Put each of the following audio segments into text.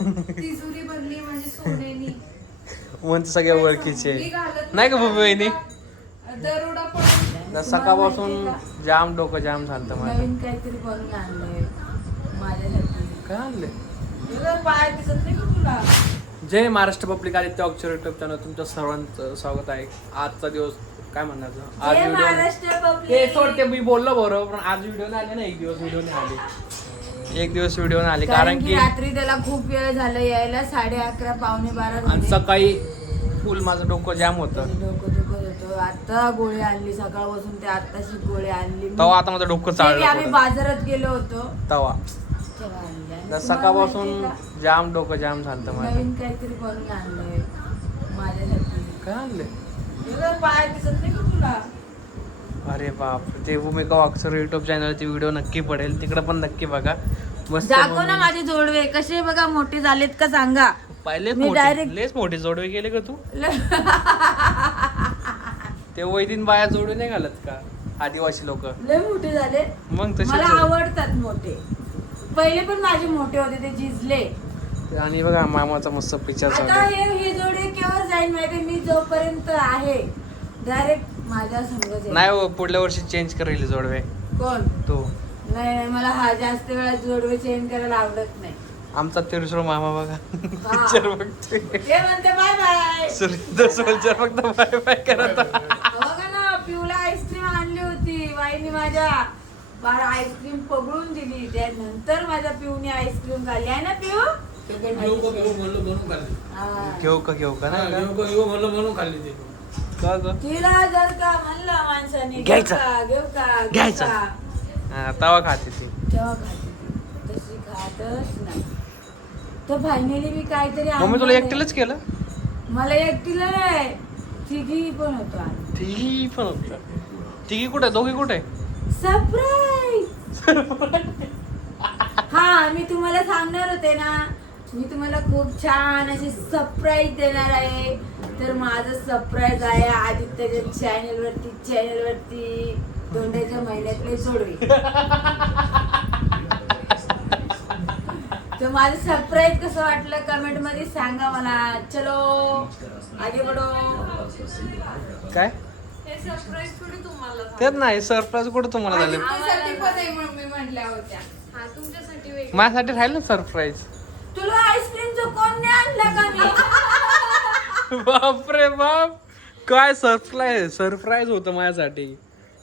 तिजोरी भरली म्हणजे सोन्यानी. म्हणजे सगळ्या ओळखीचे मी घालत नाही का भूमी वहिनी? दरोडा पडून सकाळपासून जाम डोकं जाम झालं माझं. नवीन काहीतरी बनवून आणलंय माझ्यासाठी. काय आणले? तुझं पाय दिसत नाही का तुला? जय महाराष्ट्र पब्लिक आदित्य अक्षर युट्यूब चॅनल तुमच्या सर्वांचं स्वागत आहे. आजचा दिवस काय म्हणायचं, आज जय व्हिडिओ महाराष्ट्र हे पब्लिक. सोडते मी बोललो बरोबर, पण आज व्हिडिओ नाही आले ना. एक दिवस व्हिडिओ नाही आले, एक दिवस व्हिडिओ नाही आले कारण की रात्री त्याला खूप वेळ झाला यायला, 11:30 पावणे 12 आणि झाले. सकाळी फुल माझं डोकं जाम होतं. त्याचं डोकं दुखत होतं. आता गोळी आणली सकाळपासून, ते आत्ताची गोळी आणली. तेव्हा आता माझं डोकं ते चाललं आम्ही पुढं. बाजारात गेलो होतो तेव्हा तेव्हा आणल्या. सकाळपासून तुम्हाला माहितीये जाम डोकं जाम झालं का? माझं. नवीन काहीतरी बनवून आणलंय माझ्यासाठी. काय आणले? तुझं पाय दिसत नाही का तुला? अरे बाप, ते भूमिका अक्षर युट्यूब चॅनल ती व्हिडिओ नक्की पडेल, तिकडे पण नक्की बघा. मस्त दाखव ना माझे जोडवे कसे बघा मोठे झालेत का सांगा. पहिले मी direct- लेच मोठे जोडवे गेले का तू? ते वैदिन बाया जोडवे नाही घालत का आदिवासी लोक? लय मोठे झाले. मग तसे मला जोड- आवडतात मोठे. पहिले पण माझे मोठे होते, ते झिजले. आणि बघा मामाचा मस्त पिक्चर आता चालू. हे जोडवे केव्हा जाईल माहिती? मी जोपर्यंत आहे डायरेक्ट माझ्या संग नाही हो, पुढल्या वर्षी चेंज करेल जोडवे कोण? तू. नाही मला हा जास्त वेळा जोडवे चेंज करायला आवडत नाही. आमचा तिरसोळ मामा बघा हा. पिक्चर बघतोय. ते म्हणते बाय बाय. सुरेंद्र सोल्जर फक्त बाय बाय करत. बघा ना, पिऊला आईस्क्रीम आणली होती वाईनी माझ्या. बाळा आईस्क्रीम पगळून दिली. त्यानंतर माझ्या पिऊने आईस्क्रीम खाल्ली आहे ना पिऊ? हा. घेऊ का नाही का? म्हणून खाल्ली ते. का ग? तिला जर का म्हणलं माणसाने घ्यायचा. घेऊ का घ्यायचा. हा, तवा खाते ती. तेव्हा खाते ती. तशी खातच नाही. तर फायनली मी काहीतरी मम्मी तुला आणलं एकटीलच केलं? नाही. मला एकटीला नाही, तिघी पण होतो आम्ही. तिघी पण होत. तिघी कुठे, दोघी कुठे? सरप्राईज. हा, मी तुम्हाला सांगणार होते ना, मी तुम्हाला खूप छान अशी सरप्राईज देणार आहे. तर माझं सरप्राईज आहे आदित्यच्या चॅनलवरती धोंड्याच्या महिन्यातले जोडवे. तर माझं सरप्राईज कसं वाटलं कमेंट मध्ये सांगा मला. चलो आगे बढो. काय हे सरप्राईज थोडी तुम्हाला तेच नाही, सरप्राईज कुठं तुम्हाला झाले? तुमच्यासाठी पण आहे मम्मी म्हटल्या होत्या. हा तुमच्यासाठी वेगळं. माझ्यासाठी राहील ना सरप्राईज. तुला आईस्क्रीमचं कोण नाही आणलं का मी? बापरे बाप, काय सरप्राईज होतं माझ्यासाठी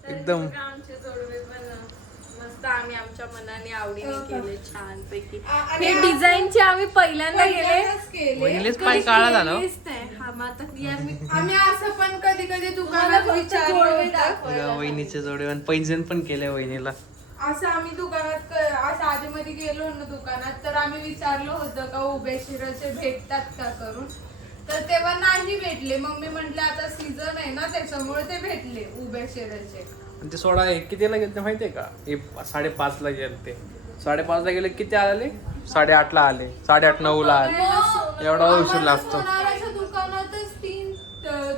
एकदम. तर आमचे जोडवे पण मस्त आम्ही आमच्या मनाने आवडीने केले छान पैकी. हे डिझाईनचे आम्ही पहिल्यांदा केले. पहिलेच पाय काळा झाला हो. केलेच नाही. हा मग आता यार आम्ही असं पण कधी कधी दुकानात विचारलं होतं. बघा, वहिनीचे जोडे आणि पैंजण पण केले वहिनीला. असं आम्ही दुकानात असं आधीमध्ये गेलो ना दुकानात, तर आम्ही विचारलं होतं का उभे शिराचे भेटतात का करून, तर तेव्हा नाही भेटले. मम्मी म्हटलं आता सीझन आहे ना त्याच्यामुळे ते भेटले उभ्या शिराचे. आणि ते सोडा कितीला गेले ते माहितीये का? 5:30ला गेले ते. 5:30ला गेले, किती आले? 8:30ला आले. 8:30-9ला आले. एवढा उशीर लागतो. सोनाराच्या दुकानातच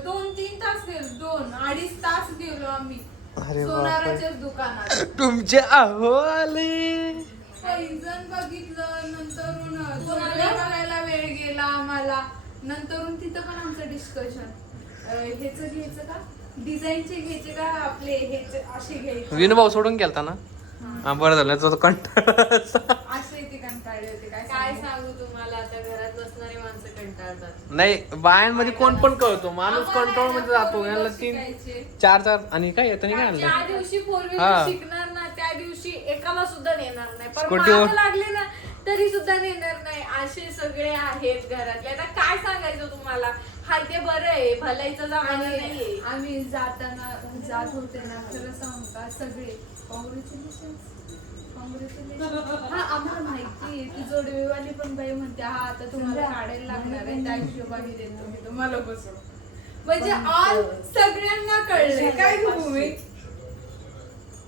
2-3 तास गेलो. 2-2.5 तास गेलो आम्ही अरे सोनाराच्या दुकानात. तुमचे आले. पैंजण बघितलं, नंतरून जोडवे बघायला वेळ गेला आम्हाला. नंतरून तिथं पण आमचं डिस्कशन, ह्याचं घ्यायचं का, डिझाईनचे घ्यायचे का, आपले ह्याचे असे घ्यायचे. विनोभाऊ सोडून गेलता ना? हा, बरं झालं, तो कंटाळा. असे ते कंटाळले होते. काय सांगू तुम्हाला, आता घरात बसणारी माणसं कंटाळतात. नाही, बायांमध्ये कोण पण कळतो माणूस, कंट्रोल मध्ये जातो. याला 3-4 आणि काय येतं नाही काय ज्या आणलं? दिवशी फोर हा. व्हीलर शिकणार ना त्या दिवशी एकाला सुद्धा नेणार नाही, पण स्कूटीवर- मागं लागले ना तरी सुद्धा नेणार नाही. असे सगळे आहेत घरातले. आता काय सांगायचं तुम्हाला. हाय ते बरं आहे, भलाईचं जमाना नाहीये. आम्ही जात होते ना, खरं सांगू का, सगळे कॉंग्रॅच्युलेशन. हा, आम्हाला माहिती आहे की जोडवेवाली पण बाई म्हणते हा आता तुम्हाला काढायला लागणार आहे, त्या हिशोबाने देतो मी तुम्हाला बसून. म्हणजे आज सगळ्यांना कळलंय काय घेऊ मी.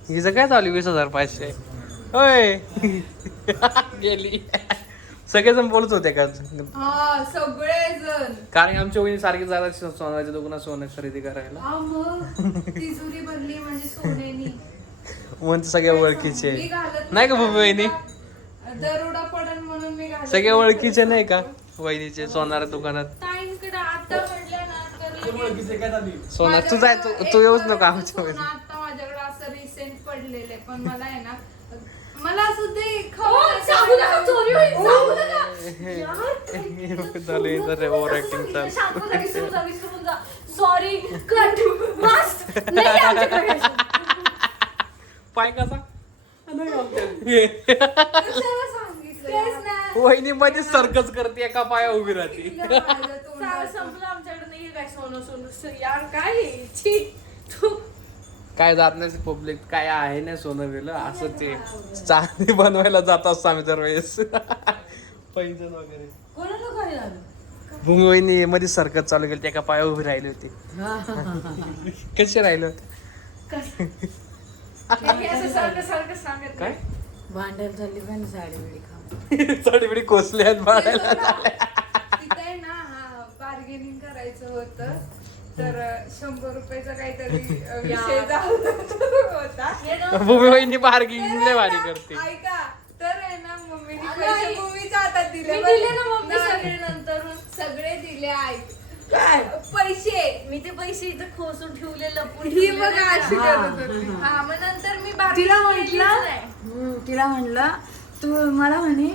हिचं काय चालू? 20,500 होय. गेली. सगळेजण बोलत होते का? हा, सगळेजण. कारण आमच्या वहिनी सारखी जातात सोनाराच्या दुकानात सोनं खरेदी करायला. हा, मग तिजोरी भरली म्हणजे सोन्यानी. म्हणजे सगळ्या ओळखीचे मी घालत नाही का भूमी वहिनी? दरोडा पडन म्हणून मी घालत सगळे ओळखीचे नाही का वहिनीचे सोनार दुकानात? ताईंकडे आता म्हटलं ना तर सोनार तू जाय, तू येऊच नको आमच्या सोनं मध्ये. आता माझ्याकडे असं रिसेंट पडलेलं आहे, पण मला आहे ना मला असं ते झालं इथं ओव्हर ऍक्टिंग चालू. सॉरी कट बस नाही आमच्याकडे. पाय कसा कशाला सांगितलं? तेच ना. वहिनी मध्ये सर्कस करते, एका पाया उभी राहते. संपलं आमच्याकडे नाही काय सोनं सोनं यार काय आहे? छी तू काय जात नाही पब्लिक, काय आहे ना सोनं बिलं असं ते चांदी बनवायला जात असतो आम्ही दरवेळेस. पैंजण वगैरे कोणाला काय झालं? भूमी वहिनी मध्ये सर्कस चालू केली, एका पाया उभी राहिली होती. कशी राहिलं होतं? हे असं सारखं सारखं सांगत काय नाही. भांडण झाली पण साडी बिडी खाऊन. साडीबिडी कोसले आहेत बाळायला. तिथे ना बार्गेनिंग करायचं होतं तर 100 रुपयाचा काहीतरी विषय होता. भूमी वहिनी बार्गेनिंग लय भारी करते. ऐका तर आहे ना मम्मीने नाही. पैसे मम्मीच्या हातात दिले. मी दिले ना मम्मी नाही. सगळे नंतरून सगळे दिले ऐक काय? पैसे मी ते पैसे इथं खोसून ठेवले लपून ही ठेवले बघा नाही अशी का? करत होती. हा मग नंतर मी तिला bargaining म्हंटल केलीच नाही. तिला म्हंटल तू मला म्हणे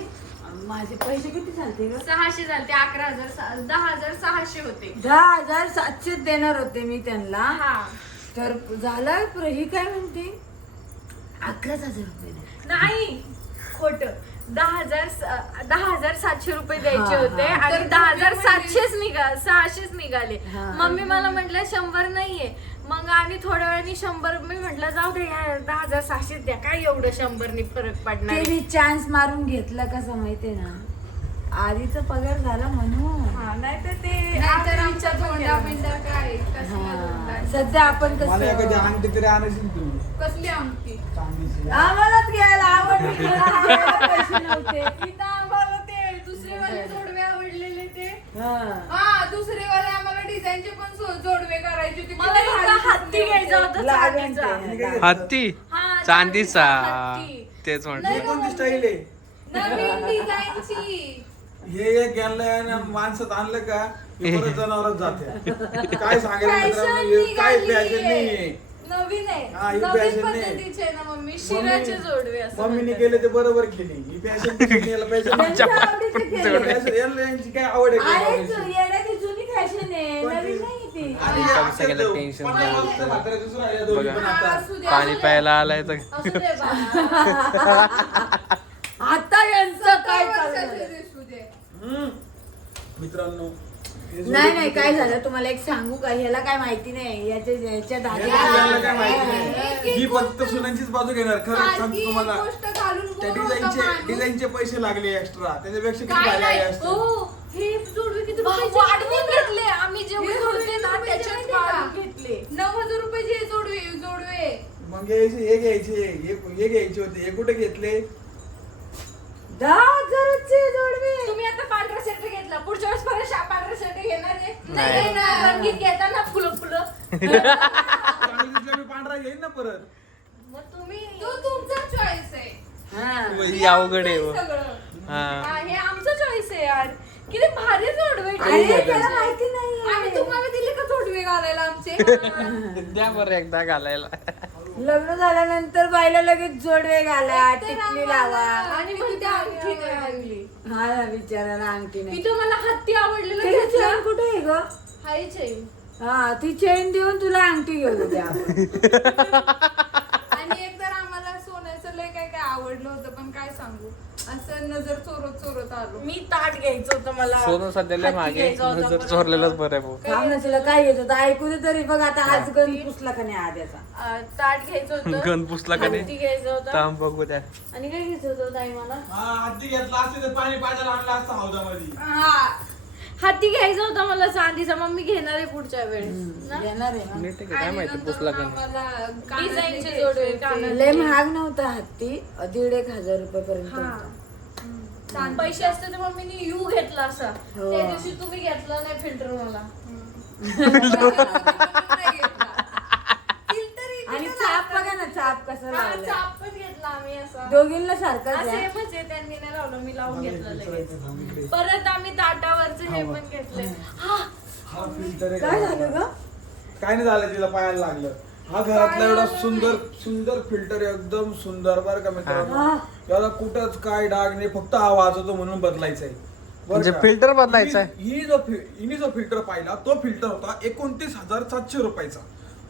माझे पैसे किती चालते ग? 600 झाले ते 11,000 10,600 होते. 10,700 देणार होते मी त्यांना. हा तर झालं ही काय म्हणते 11,000 रुपये द्या. नाही खोट 10,700 रुपये द्यायचे हा, होते हा. आणि तर 600च निघाले. हा. मम्मी मला म्हटलं 100 नाहीये. मग आणि थोड्या वेळाने 100 मी म्हटलं जाऊ दे यार 10,600 द्या, काय एवढं 100 नि फरक पडणार. ते मी चान्स मारून घेतला कसं माहितीये ना, आधीचा पगार झाला म्हणून. हा नाही तर ते आमच्या धोंडा बिंडा काय कसला हा. धोंडा? सध्या आपण मला एखादी कसं अंगठी तरी आणायची तू कसली अंगठी? चांदीची. आम्हालाच घ्यायला आवडली पैसे नव्हते. इथं आम्हाला ते दुसरेवाले जोडवे आवडलेले ते. हा. हा दुसरेवाले आम्हाला डिझाईनचे पण जोडवे करायचे होते. मला किती इथं भारी हत्ती दिसले घ्यायचा होते. होता चांदीचा. हत्ती हा, चांदीचा हत्ती. तेच ही म्हटलं. कोणती स्टाईल आहे नवीन डिझाईनची. हे एक घ्यायला आणि माणसात आणलं का हे परत जनावरात जाते काय सांगायला मित्रांनो, फॅशन हे काय फॅशन निघालीये. नाहीये. नवीन आहे हा, ही नवीन fashion नाही. पद्धतीचे आहे ना मम्मी शिराचे जोडवे असं मम्मीने म्हणतात. केले ते बरोबर केले ही फॅशन याला त्यांच्या आवडीचं केलं. यांची काय आवड आहे का अरे लावण्याची? येण्याची जुनी फॅशन आहे, कोणती? नवीन नाही ती. आणि हे आमचं असं गेलं तो, tension 50 झालं. वर्षाचं म्हातारं दुसरं आहे, या दोघी बघा. पण हा, आता. असू दे, पाणी असू दे. प्यायला आलाय तर असू दे बा. आता यांचं काय वर्षाचे चाललंय? दिसू दे. हम्म. मित्रांनो हे नाही जोडी- काय झालं तुम्हाला एक सांगू का, ह्याला काय माहिती नाही याच्या दादी यांना काय माहिती एक- नाही एक ही फक्त सुनांचीच बाजू घेणार खरं सांगतो सारखी तुम्हाला गोष्ट घालून त्या बोलू नका माणूस. डिझाईनचे पैसे लागले एक्स्ट्रा त्याच्यापेक्षा किती काय भारी नाही आले असते हो, हे जोडवे किती वाढवून घेतले आम्ही जेवढे होते ना त्याच्यात वाढवून घेतले 9,000 रुपयाचे जोडवे मग हे घ्यायचे होते हे कुठे घेतले 10,000चे जोडवे. तुम्ही आता पांढरा शर्ट घेतला पुढच्या वेळेस परत पांढरा शर्ट घेणार आहे नाही. नाही ना रंगीत घेताना फुलं चांगलं दिसलं मी पांढरा घेईन ना परत मग तुम्ही तो तुमचा चॉईस आहे हा. ही अवघड आहे हो. सगळं हा. हा, हे आमचं चॉईस आहे यार किती भारी जोडवे अरे त्याला माहिती नाही. आम्ही तुम्हाला दिले का जोडवे घालायला आमचे द्या बरं एकदा घालायला. लग्न झाल्यानंतर बायला लगेच जोडवे घाला, एक तर टिकली आम्हाला- लावा. आणि म्हणते अंगठी नाही आणली हा ना, बिचाराला अंगठी नाही. मी तुम्हाला हत्ती आवडलेलं त्याची घेतलं चेन कुठे आहे ग? हाय चैन हा ती चेन देऊन तुला अंगठी घेऊ द्या. आणि एक तर आम्हाला सोन्याचं लय काय काय आवडलं होतं पण काय सांगू असं नजर चोरत आलो मी ताट घ्यायचं होतं मला. सोनं सध्या लय हत्ती मागे घ्यायचा होता नजर परत. चोरलेलंच बरं आहे भाऊ. थांब ना, तुला काय येत होतं ऐकू दे तरी. बघ आता आज गण पुसला का नाही आद्याचा. ताट घ्यायचं होतं गण पुसला का हत्ती नाही घ्यायचं होतं थांब बघू द्या. आणि काय घ्यायचं होतं ताई मला हा हत्ती घेतला असते तर पाणी पाजायला आणलं असतं हौदामध्ये हा हत्ती घ्यायचा होता मला चांदीचा मग मी घेणार आहे पुढच्या वेळेस ना? येणार आहे ना. नीट आहे का? काय माहिती पुसला का नाही. डिझाईनचे जोडवे कानातले. लय महाग नव्हता हत्ती, 1,500 रुपये पर्यंत होता. पैसे असते तर मम्मीने यू घेतला असा हो. त्या दिवशी तुम्ही घेतला नाही फिल्टर मला आणि चाप बघा ना, चाप कसा हा, लावलाय. चाप पण घेतला आम्ही असा दोघींना सारखंच आहे. सेमच आहे, त्यांनी नाही लावलं, मी लावून घेतलं लगेच. परत आम्ही ताटावरचं हे पण घेतलंय. हा फिल्टर आहे. काय झालं ग? काय नाही झालं, तिला पायाला लागलं. हा घरातला एवढा सुंदर सुंदर फिल्टर आहे, एकदम सुंदर बरं का मित्रांनो. हा. याला कुठंच काय डाग नाही, फक्त हा वाजवतो म्हणून बदलायचा आहे. बरं म्हणजे का? filter बदलायचा आहे? हिने जो फिल्टर पाहिला तो फिल्टर होता 29,700 रुपयाचा.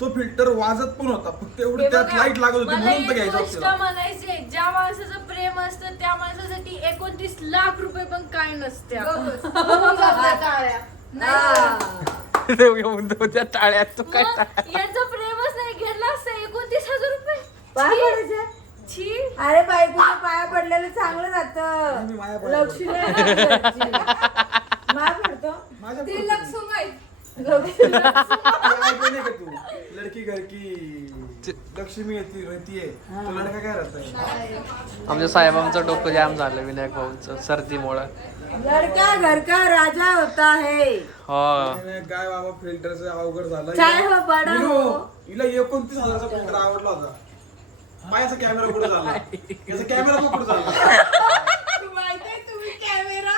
तो फिल्टर वाजत पण होता, फक्त एवढं हे त्यात बघा, लाईट लागत होती मला म्हणून एक तर घ्यायचा गोष्ट होता. म्हणायची आहे, ज्या माणसाचं प्रेम असतं त्या माणसासाठी 29 लाख रुपये पण काय नसते. त्या टाळ्यात तू काय यांचं प्रेमच नाही, घेतलं असतं 29,000 रुपये. पाय पडायचं? छी. अरे बायकोच्या पाया पडलेलं चांगलं राहतं. मी माया पाया लक्ष्मी माया पडतो. माझ्या ती पुढे लक्ष्मी. लक्ष्मी ते ऐकलं नाही का तू? लडकी घर की लक्ष्मी येते रहतीये, तो लडका काय राहत? आमच्या साहेबांचं डोकं जाम झालं विनायक भाऊंचं सर्दीमुळं. लडका घर का राजा होता है. हो काय बाबा फिल्टरचं अवघड झालं. काय हो बडा हो. हिला 29,000चा फिल्टर आवडला होता. माझ्याचा कॅमेरा कुठे झाला, याचा कॅमेरा पण कुठे झाला. माहितीये तुम्ही कॅमेरा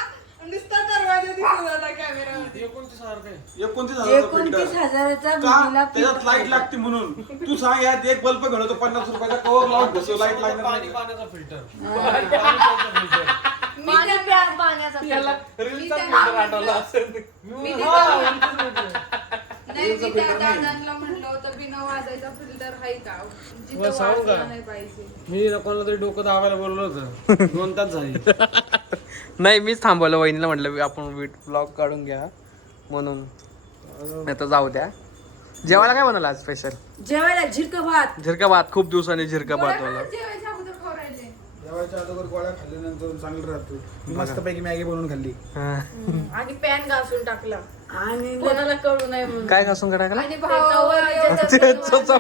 नुसता दरवाजा दिसत होता कॅमेरामध्ये. 29,000चा का मुलीला त्याच्यात लाईट लागते म्हणून. तू सांग यात एक बल्ब घडवतो 50 रुपयाचा, कवर लावून बसव, लाईट लागणार नाही. पाण्याचा फिल्टर. नाही मी त्या दादांना म्हणलं होतं बिना वाजायचा फिल्टर आहे का, जिथं वाजला नाही पाहिजे. मी कोणाला तरी डोकं दाबायला बोललो होतं 2 तास झाली. नाही मीच थांबवलं, वहिनीला म्हटलं आपण ब्लॉग काढून घ्या म्हणून. नाही तर जाऊ द्या. जेवायला काय म्हणाला आज स्पेशल? जेवायला झिरक भात. झिरका भात. खूप दिवसांनी झिरका भात गोळ्या मला. खात जेवायच्या अगोदर खाऊ राहिले. जेवायच्या अगोदर गोळ्या खाल्ल्यानंतर चांगलं राहतो. मस्त पैकी मॅगी बनवून खाल्ली. आणि पॅन घासून टाकला, आणि कोणाला कळू नये म्हणून. काय घासून काढायला? आणि भावावर याच्यात तसं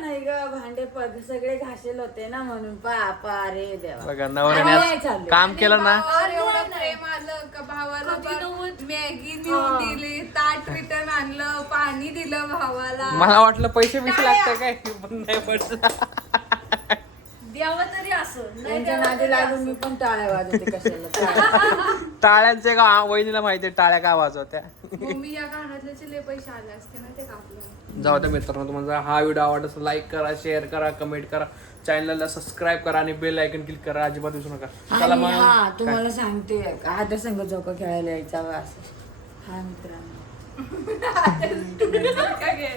नाही ग, भांडे सगळे घासेल होते ना म्हणून पा रे देवा. बघा आणि नवऱ्याने नाही आज चालले. काम केलं ना. भावावर एवढं प्रेम आलं का भावाला मॅगी नेऊन दिली, ताट रिटर्न आणलं, पाणी दिलं भावाला. मला वाटलं पैसे बिशे लागते काय, पण नाही पडलं. द्यावं तरी असं नाही त्यांच्या द्यावं नादी तरी लागून असं. मी पण टाळ्या वाजवते कशाला टाळ्या. टाळ्यांचे का वहिनीला माहितीये टाळ्या का वाजवत्या. मम्मी या कानातल्याचे लय पैसे आले असते ना ते कापलं. जाऊ द्या मित्रांनो, तुम्हाला हा व्हिडिओ आवडला तर लाईक करा, शेअर करा, कमेंट करा, चॅनलला सबस्क्राईब करा आणि बेल आयकन क्लिक करा. अजिबात विसरू नका. चला आणि हा मग तुम्हाला सांगते आता संघ चौका खेळायला यायचा वा असं. हा मित्रांनो,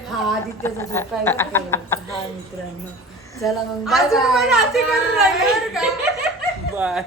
हा आदित्यचा झोका आहे बरं का. हा मित्रांनो, चला मग अजून bye पण bye. अशी करून राहिली बरं का. बाय.